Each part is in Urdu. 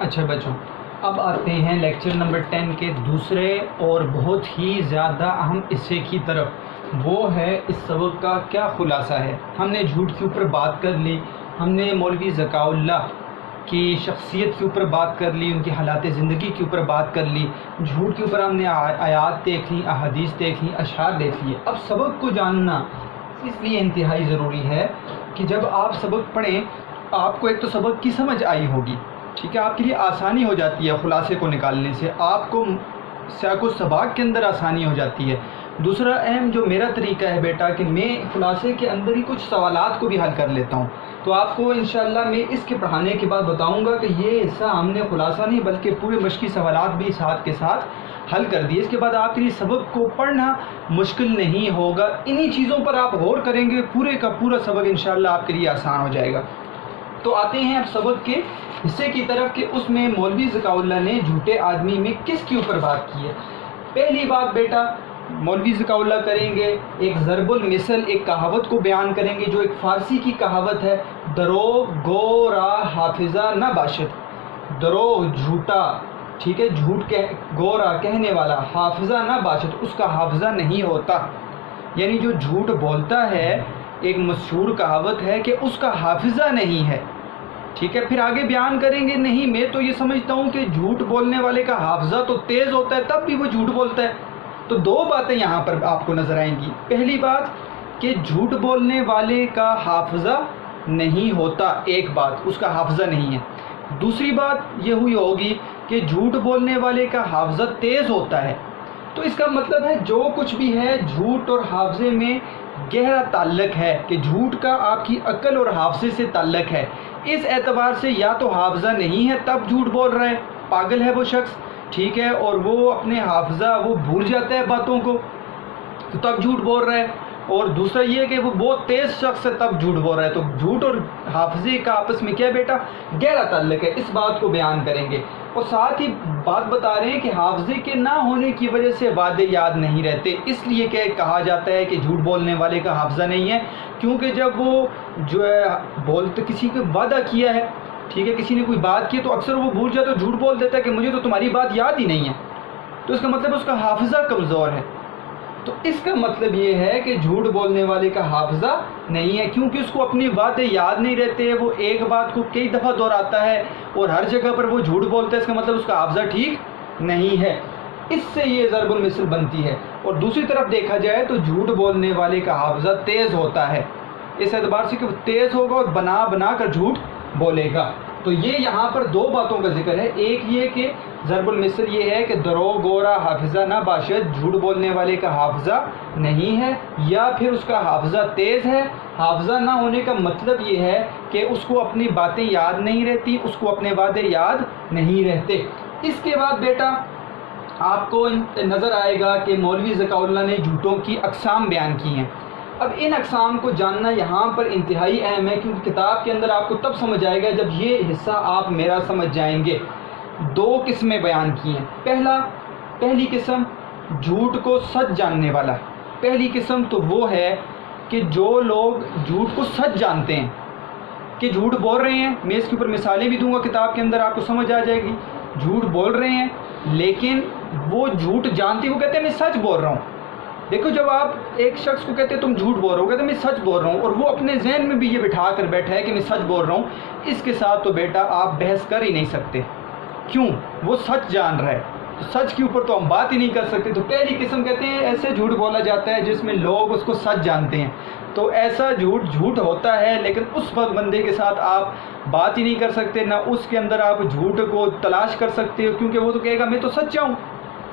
اچھا بچوں، اب آتے ہیں لیکچر نمبر 10 کے دوسرے اور بہت ہی زیادہ اہم حصے کی طرف۔ وہ ہے اس سبق کا کیا خلاصہ ہے۔ ہم نے جھوٹ کے اوپر بات کر لی، ہم نے مولوی ذکاء اللہ کی شخصیت کے اوپر بات کر لی، ان کی حالات زندگی کے اوپر بات کر لی، جھوٹ کے اوپر ہم نے آیات دیکھ لی، احادیث دیکھ لی، اشعار دیکھ لیے۔ اب سبق کو جاننا اس لیے انتہائی ضروری ہے کہ جب آپ سبق پڑھیں آپ کو ایک تو سبق کی سمجھ آئی ہوگی، ٹھیک ہے، آپ کے لیے آسانی ہو جاتی ہے خلاصے کو نکالنے سے، آپ کو سیاق و سباق کے اندر آسانی ہو جاتی ہے۔ دوسرا اہم جو میرا طریقہ ہے بیٹا کہ میں خلاصے کے اندر ہی کچھ سوالات کو بھی حل کر لیتا ہوں، تو آپ کو انشاءاللہ میں اس کے پڑھانے کے بعد بتاؤں گا کہ یہ حصہ ہم نے خلاصہ نہیں بلکہ پورے مشقی سوالات بھی ساتھ کے ساتھ حل کر دیے۔ اس کے بعد آپ کے لیے سبق کو پڑھنا مشکل نہیں ہوگا، انہی چیزوں پر آپ غور کریں گے، پورے کا پورا سبق انشاءاللہ آپ کے لیے آسان ہو جائے گا۔ تو آتے ہیں اب سبق کے حصے کی طرف کہ اس میں مولوی ذکاء اللہ نے جھوٹے آدمی میں کس کے اوپر بات کی ہے۔ پہلی بات بیٹا مولوی ذکاء اللہ کریں گے ایک ضرب المثل، ایک کہاوت کو بیان کریں گے جو ایک فارسی کی کہاوت ہے، دروغ گورا حافظہ نہ باشد۔ دروغ جھوٹا، ٹھیک ہے، جھوٹ گورا کہنے والا، حافظہ نہ باشد، اس کا حافظہ نہیں ہوتا، یعنی جو جھوٹ بولتا ہے ایک مشہور کہاوت ہے کہ اس کا حافظہ نہیں ہے، ٹھیک ہے۔ پھر آگے بیان کریں گے نہیں میں تو یہ سمجھتا ہوں کہ جھوٹ بولنے والے کا حافظہ تو تیز ہوتا ہے تب بھی وہ جھوٹ بولتا ہے۔ تو دو باتیں یہاں پر آپ کو نظر آئیں گی۔ پہلی بات کہ جھوٹ بولنے والے کا حافظہ نہیں ہوتا، ایک بات اس کا حافظہ نہیں ہے۔ دوسری بات یہ ہوئی ہوگی کہ جھوٹ بولنے والے کا حافظہ تیز ہوتا ہے، تو اس کا مطلب ہے جو کچھ بھی ہے جھوٹ اور حافظے میں گہرا تعلق ہے، کہ جھوٹ کا آپ کی عقل اور حافظے سے تعلق ہے۔ اس اعتبار سے یا تو حافظہ نہیں ہے تب جھوٹ بول رہا ہے، پاگل ہے وہ شخص، ٹھیک ہے، اور وہ اپنے حافظہ وہ بھول جاتا ہے باتوں کو تو تب جھوٹ بول رہا ہے، اور دوسرا یہ کہ وہ بہت تیز شخص ہے تب جھوٹ بول رہا ہے۔ تو جھوٹ اور حافظے کا آپس میں کیا بیٹا گہرا تعلق ہے، اس بات کو بیان کریں گے، اور ساتھ ہی بات بتا رہے ہیں کہ حافظے کے نہ ہونے کی وجہ سے وعدے یاد نہیں رہتے، اس لیے کہ کہا جاتا ہے کہ جھوٹ بولنے والے کا حافظہ نہیں ہے، کیونکہ جب وہ جو ہے بولتے کسی کو وعدہ کیا ہے، ٹھیک ہے، کسی نے کوئی بات کی تو اکثر وہ بھول جاتا ہے، جھوٹ بول دیتا ہے کہ مجھے تو تمہاری بات یاد ہی نہیں ہے، تو اس کا مطلب اس کا حافظہ کمزور ہے۔ تو اس کا مطلب یہ ہے کہ جھوٹ بولنے والے کا حافظہ نہیں ہے، کیونکہ اس کو اپنی باتیں یاد نہیں رہتے، وہ ایک بات کو کئی دفعہ دہراتا ہے اور ہر جگہ پر وہ جھوٹ بولتا ہے، اس کا مطلب اس کا حافظہ ٹھیک نہیں ہے، اس سے یہ ضرب المثل بنتی ہے۔ اور دوسری طرف دیکھا جائے تو جھوٹ بولنے والے کا حافظہ تیز ہوتا ہے، اس اعتبار سے کہ وہ تیز ہوگا اور بنا بنا کر جھوٹ بولے گا۔ تو یہ یہاں پر دو باتوں کا ذکر ہے، ایک یہ کہ ضرب المثل یہ ہے کہ دروغ گورا حافظہ نہ باشد، جھوٹ بولنے والے کا حافظہ نہیں ہے، یا پھر اس کا حافظہ تیز ہے۔ حافظہ نہ ہونے کا مطلب یہ ہے کہ اس کو اپنی باتیں یاد نہیں رہتی، اس کو اپنے وعدے یاد نہیں رہتے۔ اس کے بعد بیٹا آپ کو نظر آئے گا کہ مولوی ذکاء اللہ نے جھوٹوں کی اقسام بیان کی ہیں۔ اب ان اقسام کو جاننا یہاں پر انتہائی اہم ہے، کیونکہ کتاب کے اندر آپ کو تب سمجھ آئے گا جب یہ حصہ آپ میرا سمجھ جائیں گے۔ دو قسمیں بیان کی ہیں۔ پہلی قسم جھوٹ کو سچ جاننے والا، پہلی قسم تو وہ ہے کہ جو لوگ جھوٹ کو سچ جانتے ہیں کہ جھوٹ بول رہے ہیں، میں اس کے اوپر مثالیں بھی دوں گا کتاب کے اندر، آپ کو سمجھ آ جائے گی، جھوٹ بول رہے ہیں لیکن وہ جھوٹ جانتے وہ کہتے ہیں میں سچ بول رہا ہوں۔ دیکھو جب آپ ایک شخص کو کہتے ہیں تم جھوٹ بول رہے ہو، کہتے ہیں میں سچ بول رہا ہوں، اور وہ اپنے ذہن میں بھی یہ بٹھا کر بیٹھا ہے کہ میں سچ بول رہا ہوں، اس کے ساتھ تو بیٹا آپ بحث کر ہی نہیں سکتے، کیوں؟ وہ سچ جان رہا ہے، تو سچ کے اوپر تو ہم بات ہی نہیں کر سکتے۔ تو پہلی قسم کہتے ہیں ایسے جھوٹ بولا جاتا ہے جس میں لوگ اس کو سچ جانتے ہیں، تو ایسا جھوٹ ہوتا ہے لیکن اس وقت بندے کے ساتھ آپ بات ہی نہیں کر سکتے، نہ اس کے اندر آپ جھوٹ کو تلاش کر سکتے ہو، کیونکہ وہ تو کہے گا میں تو سچا ہوں،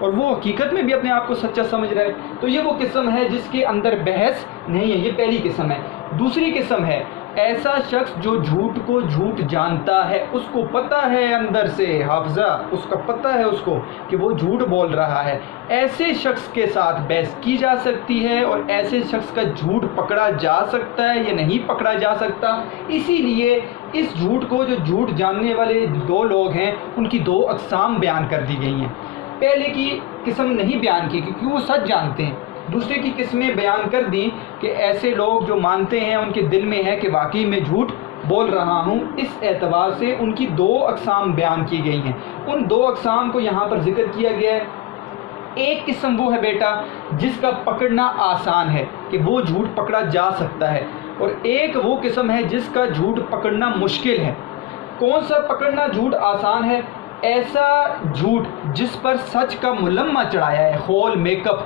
اور وہ حقیقت میں بھی اپنے آپ کو سچا سمجھ رہا ہے۔ تو یہ وہ قسم ہے جس کے اندر بحث نہیں ہے، یہ پہلی قسم ہے۔ دوسری قسم ہے ایسا شخص جو جھوٹ کو جھوٹ جانتا ہے، اس کو پتہ ہے اندر سے حافظہ، اس کا پتہ ہے اس کو کہ وہ جھوٹ بول رہا ہے، ایسے شخص کے ساتھ بحث کی جا سکتی ہے، اور ایسے شخص کا جھوٹ پکڑا جا سکتا ہے یا نہیں پکڑا جا سکتا۔ اسی لیے اس جھوٹ کو جو جھوٹ جاننے والے دو لوگ ہیں ان کی دو اقسام بیان کر دی گئی ہیں۔ پہلے کی قسم نہیں بیان کی کیونکہ وہ سچ جانتے ہیں، دوسرے کی قسمیں بیان کر دیں کہ ایسے لوگ جو مانتے ہیں ان کے دل میں ہے کہ واقعی میں جھوٹ بول رہا ہوں اس اعتبار سے ان کی دو اقسام بیان کی گئی ہیں. ان دو اقسام کو یہاں پر ذکر کیا گیا ہے. ایک قسم وہ ہے بیٹا جس کا پکڑنا آسان ہے کہ وہ جھوٹ پکڑا جا سکتا ہے, اور ایک وہ قسم ہے جس کا جھوٹ پکڑنا مشکل ہے. کون سا پکڑنا جھوٹ آسان ہے؟ ایسا جھوٹ جس پر سچ کا ملمہ چڑھایا ہے, خول میک اپ,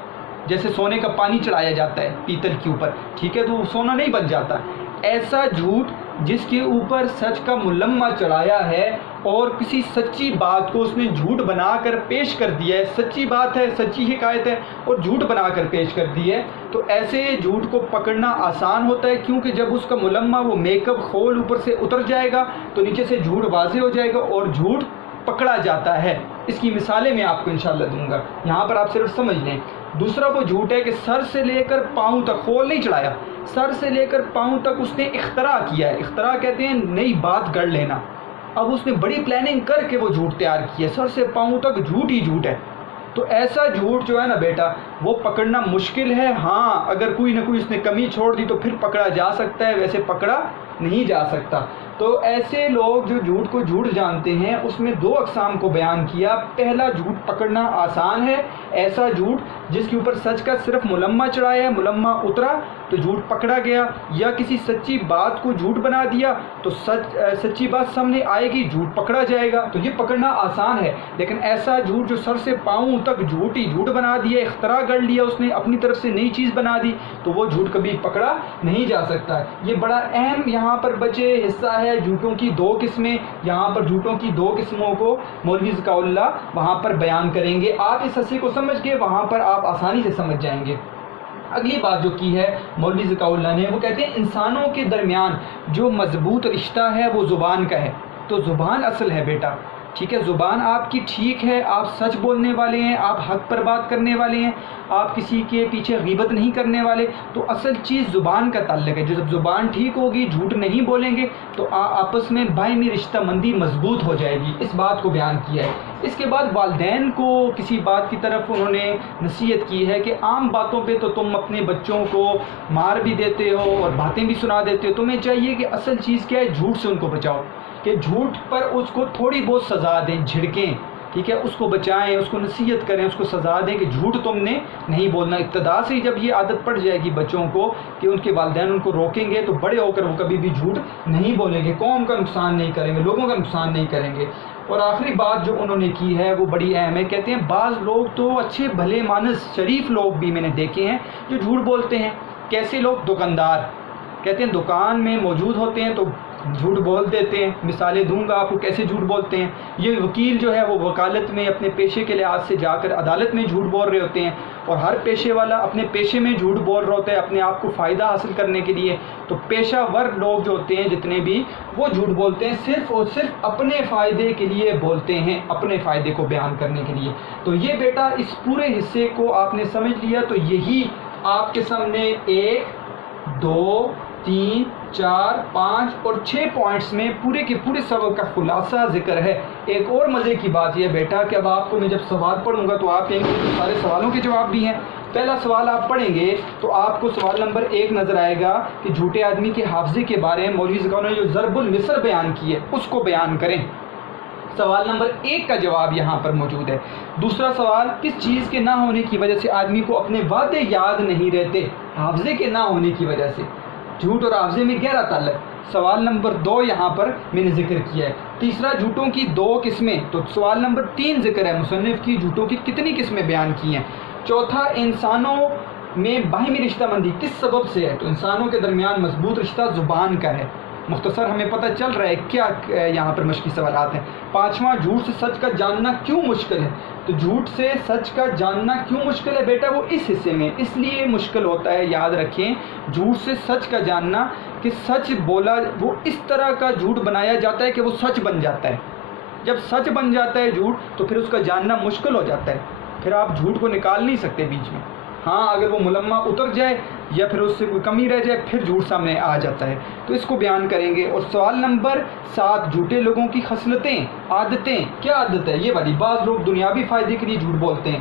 جیسے سونے کا پانی چڑھایا جاتا ہے پیتل کے اوپر, ٹھیک ہے, تو وہ سونا نہیں بن جاتا. ایسا جھوٹ جس کے اوپر سچ کا ملمہ چڑھایا ہے اور کسی سچی بات کو اس نے جھوٹ بنا کر پیش کر دیا ہے, سچی بات ہے, سچی حکایت ہے, اور جھوٹ بنا کر پیش کر دی ہے, تو ایسے جھوٹ کو پکڑنا آسان ہوتا ہے, کیونکہ جب اس کا ملمہ وہ میک اپ خول اوپر سے اتر جائے گا تو نیچے سے جھوٹ واضح ہو جائے گا اور جھوٹ پکڑا جاتا ہے. اس کی مثالیں میں آپ کو انشاءاللہ دوں گا, یہاں پر آپ صرف سمجھ لیں. دوسرا وہ جھوٹ ہے کہ سر سے لے کر پاؤں تک, خول نہیں چڑھایا, سر سے لے کر پاؤں تک اس نے اختراع کیا ہے. اختراع کہتے ہیں نئی بات گڑھ لینا. اب اس نے بڑی پلاننگ کر کے وہ جھوٹ تیار کی ہے, سر سے پاؤں تک جھوٹ ہی جھوٹ ہے. تو ایسا جھوٹ جو ہے نا بیٹا وہ پکڑنا مشکل ہے. ہاں اگر کوئی نہ کوئی اس نے کمی چھوڑ دی تو پھر پکڑا جا سکتا ہے, ویسے پکڑا نہیں جا سکتا. تو ایسے لوگ جو جھوٹ کو جھوٹ جانتے ہیں اس میں دو اقسام کو بیان کیا. پہلا جھوٹ پکڑنا آسان ہے, ایسا جھوٹ جس کے اوپر سچ کا صرف ملمہ چڑھایا ہے, ملمہ اترا تو جھوٹ پکڑا گیا, یا کسی سچی بات کو جھوٹ بنا دیا تو سچی بات سامنے آئے گی, جھوٹ پکڑا جائے گا, تو یہ پکڑنا آسان ہے. لیکن ایسا جھوٹ جو سر سے پاؤں تک جھوٹ ہی جھوٹ بنا دیا, اختراع کر لیا اس نے, اپنی طرف سے نئی چیز بنا دی, تو وہ جھوٹ کبھی پکڑا نہیں جا سکتا. یہ بڑا اہم یہاں پر بچے حصہ ہے. جھوٹوں کی دو قسمیں, یہاں پر جھوٹوں کی دو قسموں کو مولوی ذکاء اللہ وہاں پر بیان کریں گے. آپ اس حصے کو سمجھ کے وہاں پر آپ آسانی سے سمجھ جائیں گے. اگلی بات جو کی ہے مولوی ذکاء اللہ نے, وہ کہتے ہیں انسانوں کے درمیان جو مضبوط رشتہ ہے وہ زبان کا ہے. تو زبان اصل ہے بیٹا, ٹھیک ہے, زبان آپ کی ٹھیک ہے, آپ سچ بولنے والے ہیں, آپ حق پر بات کرنے والے ہیں, آپ کسی کے پیچھے غیبت نہیں کرنے والے, تو اصل چیز زبان کا تعلق ہے. جو جب زبان ٹھیک ہوگی, جھوٹ نہیں بولیں گے, تو آپس میں باہمی رشتہ مندی مضبوط ہو جائے گی. اس بات کو بیان کیا ہے. اس کے بعد والدین کو کسی بات کی طرف انہوں نے نصیحت کی ہے کہ عام باتوں پہ تو تم اپنے بچوں کو مار بھی دیتے ہو اور باتیں بھی سنا دیتے ہو, تمہیں چاہیے کہ اصل چیز کیا ہے, جھوٹ سے ان کو بچاؤ, کہ جھوٹ پر اس کو تھوڑی بہت سزا دیں, جھڑکیں, ٹھیک ہے, اس کو بچائیں, اس کو نصیحت کریں, اس کو سزا دیں کہ جھوٹ تم نے نہیں بولنا. ابتدا سے ہی جب یہ عادت پڑ جائے گی بچوں کو کہ ان کے والدین ان کو روکیں گے, تو بڑے ہو کر وہ کبھی بھی جھوٹ نہیں بولیں گے, قوم کا نقصان نہیں کریں گے, لوگوں کا نقصان نہیں کریں گے. اور آخری بات جو انہوں نے کی ہے وہ بڑی اہم ہے. کہتے ہیں بعض لوگ تو اچھے بھلے مانس شریف لوگ بھی میں نے دیکھے ہیں جو جھوٹ بولتے ہیں. کیسے لوگ؟ دکاندار, کہتے ہیں دکان میں موجود ہوتے ہیں تو جھوٹ بول دیتے ہیں. مثالیں دوں گا آپ کو کیسے جھوٹ بولتے ہیں. یہ وکیل جو ہے وہ وکالت میں اپنے پیشے کے لحاظ سے جا کر عدالت میں جھوٹ بول رہے ہوتے ہیں, اور ہر پیشے والا اپنے پیشے میں جھوٹ بول رہا ہوتا ہے اپنے آپ کو فائدہ حاصل کرنے کے لیے. تو پیشہ ور لوگ جو ہوتے ہیں جتنے بھی, وہ جھوٹ بولتے ہیں صرف اور صرف اپنے فائدے کے لیے بولتے ہیں, اپنے فائدے کو بیان کرنے کے لیے. تو یہ بیٹا اس پورے حصے کو آپ نے سمجھ لیا. تو یہی آپ کے سامنے 1 2 3 4 5 اور 6 پوائنٹس میں پورے کے پورے سبق کا خلاصہ ذکر ہے. ایک اور مزے کی بات یہ بیٹا کہ اب آپ کو میں جب سوال پڑھوں گا تو آپ کہیں گے سارے سوالوں کے جواب بھی ہیں. پہلا سوال آپ پڑھیں گے تو آپ کو سوال نمبر 1 نظر آئے گا کہ جھوٹے آدمی کے حافظے کے بارے میں مولوی ذکاء اللہ نے جو ضرب المثل بیان کی ہے اس کو بیان کریں. سوال نمبر 1 کا جواب یہاں پر موجود ہے. دوسرا سوال, کس چیز کے نہ ہونے کی وجہ سے آدمی کو اپنے وعدے یاد نہیں رہتے؟ حافظے کے نہ ہونے کی وجہ سے. جھوٹ اور حافظے میں گہرا تعلق. سوال نمبر 2 یہاں پر میں نے ذکر کیا ہے. تیسرا, جھوٹوں کی 2 قسمیں. تو سوال نمبر 3 ذکر ہے مصنف کی جھوٹوں کی کتنی قسمیں بیان کی ہیں. چوتھا, انسانوں میں باہمی رشتہ مندی کس سبب سے ہے؟ تو انسانوں کے درمیان مضبوط رشتہ زبان کا ہے. مختصر ہمیں پتہ چل رہا ہے کیا یہاں پر مشکل سوالات ہیں. پانچواں, جھوٹ سے سچ کا جاننا کیوں مشکل ہے؟ تو جھوٹ سے سچ کا جاننا کیوں مشکل ہے بیٹا؟ وہ اس حصے میں اس لیے مشکل ہوتا ہے, یاد رکھیں, جھوٹ سے سچ کا جاننا کہ سچ بولا, وہ اس طرح کا جھوٹ بنایا جاتا ہے کہ وہ سچ بن جاتا ہے. جب سچ بن جاتا ہے جھوٹ تو پھر اس کا جاننا مشکل ہو جاتا ہے, پھر آپ جھوٹ کو نکال نہیں سکتے بیچ میں. ہاں اگر وہ ملمہ اتر جائے یا پھر اس سے کوئی کمی رہ جائے پھر جھوٹ سامنے آ جاتا ہے. تو اس کو بیان کریں گے. اور سوال نمبر 7, جھوٹے لوگوں کی خصلتیں, عادتیں. کیا عادت ہے یہ والی؟ بعض لوگ دنیاوی فائدے کے لیے جھوٹ بولتے ہیں,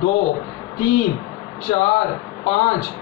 2, 3, 4, 5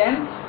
10